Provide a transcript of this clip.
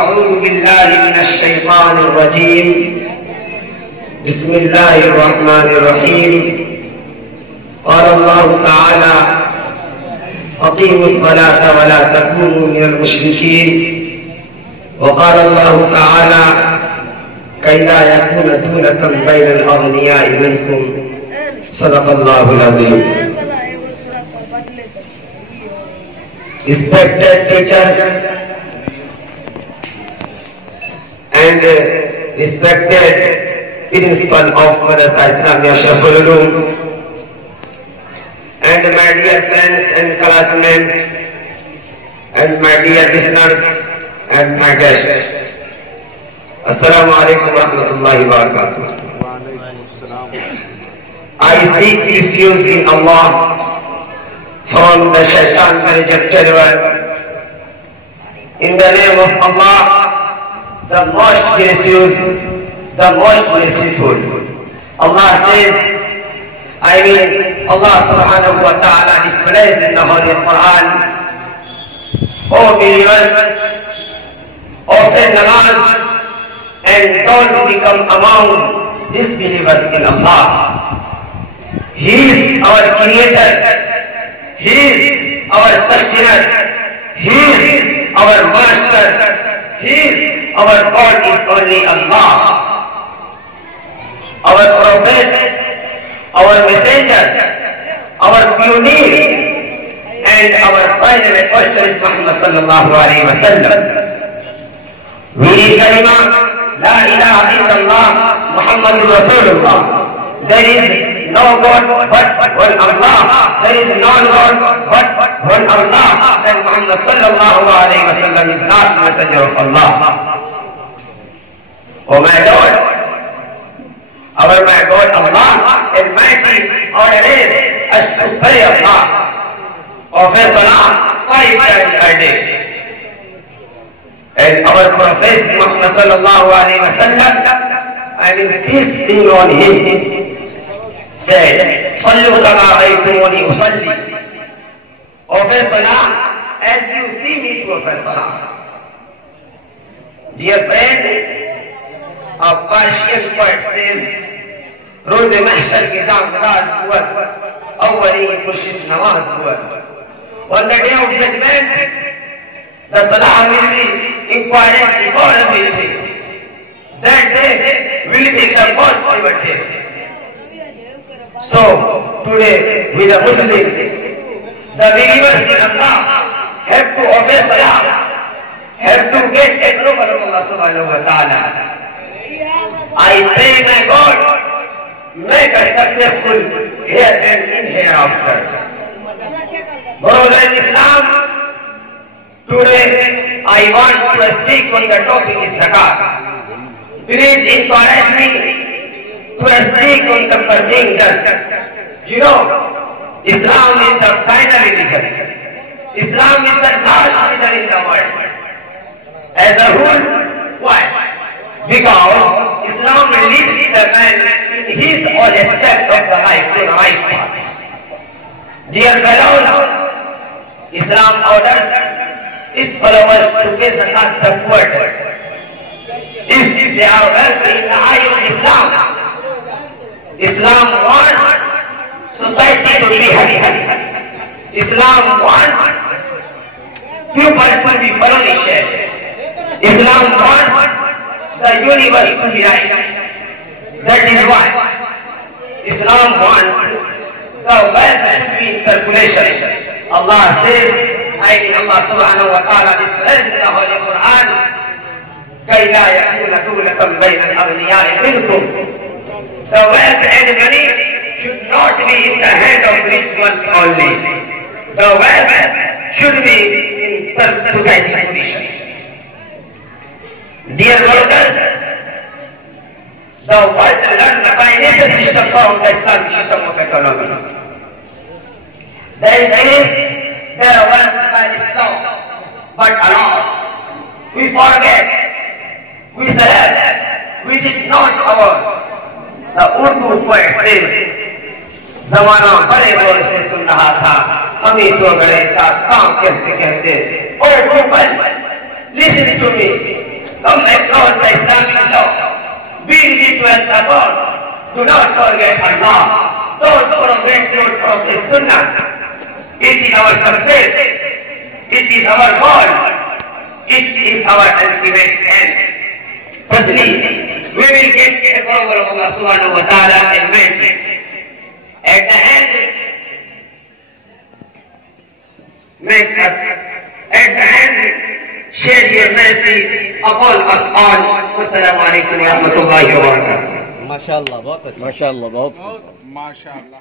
أعوذ بالله من الشيطان الرجيم. بسم الله الرحمن الرحيم. قال الله تعالى: أقيموا الصلاة ولا تكونوا من المشركين. وقال الله تعالى: كي لا يكون دولة بين الأغنياء منكم. صدق الله العظيم. Respected teachers and respected principal of Madrasa Islamia Shaykhul Uloom, and my dear friends and classmates, and my dear listeners and my guests, Assalamu alaikum wa rahmatullahi wa barakatuh. I seek refuge in Allah from the shaitan rejected word. In the name of Allah, the most gracious, the most merciful. Allah says, Allah subhanahu wa ta'ala displays in the Holy Quran, O believers, offer namaz and don't become among disbelievers in Allah. He is our creator. He is our sustainer. He is our master. He is our God is only Allah. Our prophet, our messenger, our pioneer, and our final apostle is Muhammad sallallahu alaihi wasallam. We read kalima, La ilaha illallah, Muhammadur Rasulullah. There is no God but one Allah. There is no God but one Allah. And Muhammad sallallahu alaihi wasallam is last messenger of Allah. Oh my God, our my God Allah Almighty ordered us to pray Allah. Offer salam 5 times a day. And our Prophet Muhammad sallallahu alaihi wasallam, peace be on him, said, Sallu kama ra'aytumuni usalli. Offer salam as you see me to offer salam. Dear friend, a Persian poet says, रोज़ महशर के कामकाज हुआ, अव्वली खुर्शीद नमाज हुआ. On the day of judgment, the salah will be inquired before everything. That day will be the most favorite day. So, today, with a Muslim, the believers in Allah have to obey salah, have to get approval of Allah subhanahu wa ta'ala. I pray my God, make us successful here and in hereafter. Brothers in Islam, today I want to speak on the topic is zakat. Please encourage me to speak on the burning dust. You know, Islam is the final religion. Islam is the last religion in the world. As a whole, why? Because Islam leads the man in his own step of the life to the right path. Dear fellows, Islam orders its followers to pay zakat backward. If they are wealthy in the eye of Islam, Islam wants society to be happy. Islam wants people to be furnished. Islam wants the universe to be right. That is why Islam wants the wealth to be in circulation. Allah says, Allah subhanahu wa ta'ala displays in the Holy Quran, كَيْ لَا يَكُونَ دُولَةً بَيْنَ الْأَغْنِيَاءِ مِنْكُمْ. The wealth and money should not be in the hand of rich ones only. The wealth should be in society condition. Dear brothers, the world learned the financial system from the Islamic system of economy. There is their wealth by Islam, but alas, we forget, we said, we did not award. The Urdu poet says, ज़माना बड़े गौर से सुन रहा था, हम ही सो गए था, काम कहते कहते. Oh people, listen to me. come across the Islamic law, being rituals abroad, do not forget Allah, don't forget Prophet Sunnah. It is our success, it is our goal, it is our ultimate end. Firstly, we will get the approval of Allah subhanahu wa ta'ala and men. At the end, share your mercy upon us all. Wassalamu alaikum wa rahmatullahi wa barakatuh. माशाअल्लाह बहुत अच्छा, माशाअल्लाह बहुत माशाअल्लाह।